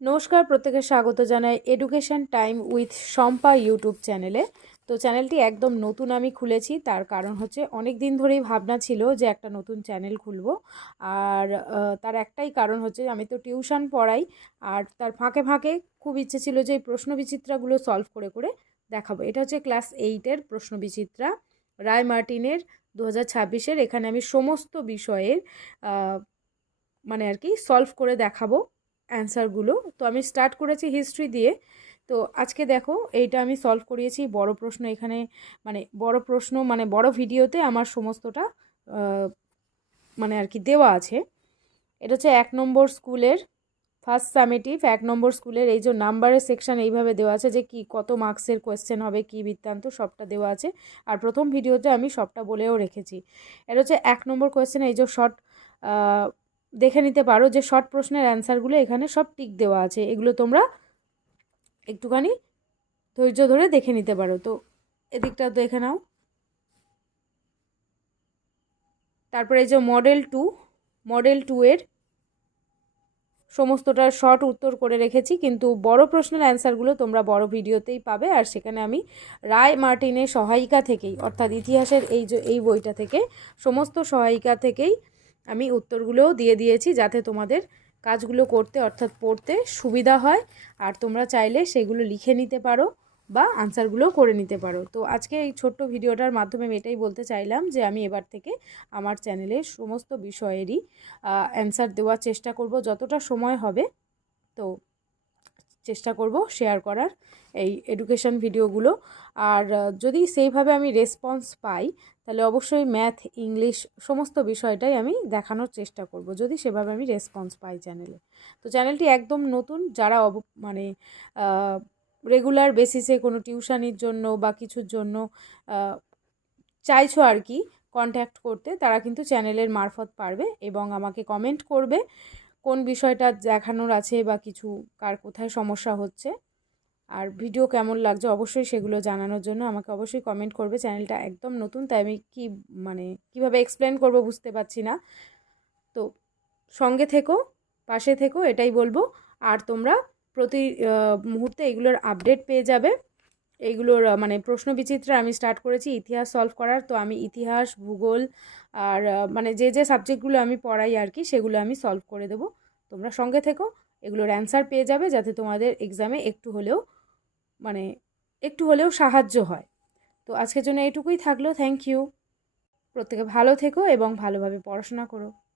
নমস্কার, প্রত্যেকের স্বাগত জানাই education time with Shampa YouTube চ্যানেলে। তো চ্যানেলটি একদম নতুন আমি খুলেছি, তার কারণ হচ্ছে অনেক দিন ধরেই ভাবনা ছিল যে একটা নতুন চ্যানেল খুলব। আর তার একটাই কারণ হচ্ছে আমি তো টিউশন পড়াই, আর তার ফাঁকে ফাঁকে খুব ইচ্ছে ছিল যে এই প্রশ্নবিচিত্রাগুলো সলভ করে করে দেখাবো। এটা হচ্ছে ক্লাস 8-এর প্রশ্নবিচিত্রা, রায় মার্টিনের 2026-এর। এখানে আমি সমস্ত বিষয়ের মানে আর কি সলভ করে দেখাবো অ্যান্সারগুলো। তো আমি স্টার্ট করেছি হিস্ট্রি দিয়ে। তো আজকে দেখো এইটা আমি সলভ করিয়েছি বড় প্রশ্ন। এখানে মানে বড় প্রশ্ন মানে বড় ভিডিওতে আমার সমস্তটা মানে আর কি দেওয়া আছে। এটা হচ্ছে 1 নম্বর স্কুলের ফার্স্ট সামেটিভ, 1 নম্বর স্কুলের। এই যে নাম্বারের সেকশন এইভাবে দেওয়া আছে যে কি কত মার্কসের কোয়েশ্চেন হবে, কি বৃত্তান্ত, সবটা দেওয়া আছে। আর প্রথম ভিডিওতে আমি সবটা বলেও রেখেছি। এটা হচ্ছে 1 নম্বর কোয়েশ্চেন। এই যে শর্ট দেখে নিতে পারো যে শর্ট প্রশ্নের অ্যান্সারগুলো এখানে সব টিক দেওয়া আছে। এগুলো তোমরা একটুখানি ধৈর্য ধরে দেখে নিতে পারো। তো এদিকটা দেখে নাও। তারপরে এই যে মডেল 2 এর সমস্তটা শর্ট উত্তর করে রেখেছি, কিন্তু বড় প্রশ্নের অ্যান্সারগুলো তোমরা বড় ভিডিওতেই পাবে। আর সেখানে আমি রায় মার্টিনের সহায়িকা থেকেই, অর্থাৎ ইতিহাসের এই বইটা থেকে সমস্ত সহায়িকা থেকেই আমি উত্তরগুলোও দিয়ে দিয়েছি, যাতে তোমাদের কাজগুলো করতে অর্থাৎ পড়তে সুবিধা হয়। আর তোমরা চাইলে সেগুলো লিখে নিতে পারো বা আনসারগুলোও করে নিতে পারো। তো আজকে এই ছোট্ট ভিডিওটার মাধ্যমে আমি এটাই বলতে চাইলাম যে আমি এবার থেকে আমার চ্যানেলে সমস্ত বিষয়েরই অ্যান্সার দেওয়ার চেষ্টা করব যতটা সময় হবে। তো চেষ্টা করব শেয়ার করার এই এডুকেশন ভিডিওগুলো। আর যদি সেইভাবে আমি রেসপন্স পাই তাহলে অবশ্যই ম্যাথ, ইংলিশ সমস্ত বিষয়টাই আমি দেখানোর চেষ্টা করব, যদি সেভাবে আমি রেসপন্স পাই চ্যানেলে। তো চ্যানেলটি একদম নতুন, যারা মানে রেগুলার বেসিসে কোনো টিউশনির জন্য বা কিছুর জন্য চাইছো আর কি কন্ট্যাক্ট করতে, তারা কিন্তু চ্যানেলের মারফত পারবে এবং আমাকে কমেন্ট করবে কোন বিষয়টা দেখানোর আছে বা কিছু কার কোথায় সমস্যা হচ্ছে আর ভিডিও কেমন লাগছে অবশ্যই সেগুলো জানানোর জন্য আমাকে অবশ্যই কমেন্ট করবে। চ্যানেলটা একদম নতুন, তাই আমি মানে কিভাবে এক্সপ্লেন করব বুঝতে পারছি না। তো সঙ্গে থেকো, পাশে থেকো, এটাই বলবো। আর তোমরা প্রতি মুহূর্তে এগুলোর আপডেট পেয়ে যাবে। এইগুলোর মানে প্রশ্ন বিচিত্রা আমি স্টার্ট করেছি ইতিহাস সলভ করার। তো আমি ইতিহাস, ভূগোল আর মানে যে যে সাবজেক্টগুলো আমি পড়াই আর কি সেগুলো আমি সলভ করে দেবো। তোমরা সঙ্গে থেকো, এগুলোর অ্যান্সার পেয়ে যাবে, যাতে তোমাদের এক্সামে মানে একটু হলেও সাহায্য হয়। তো আজকের জন্য এইটুকুই থাকলো। Thank you. প্রত্যেকে ভালো থেকো এবং ভালোভাবে পড়াশোনা করো।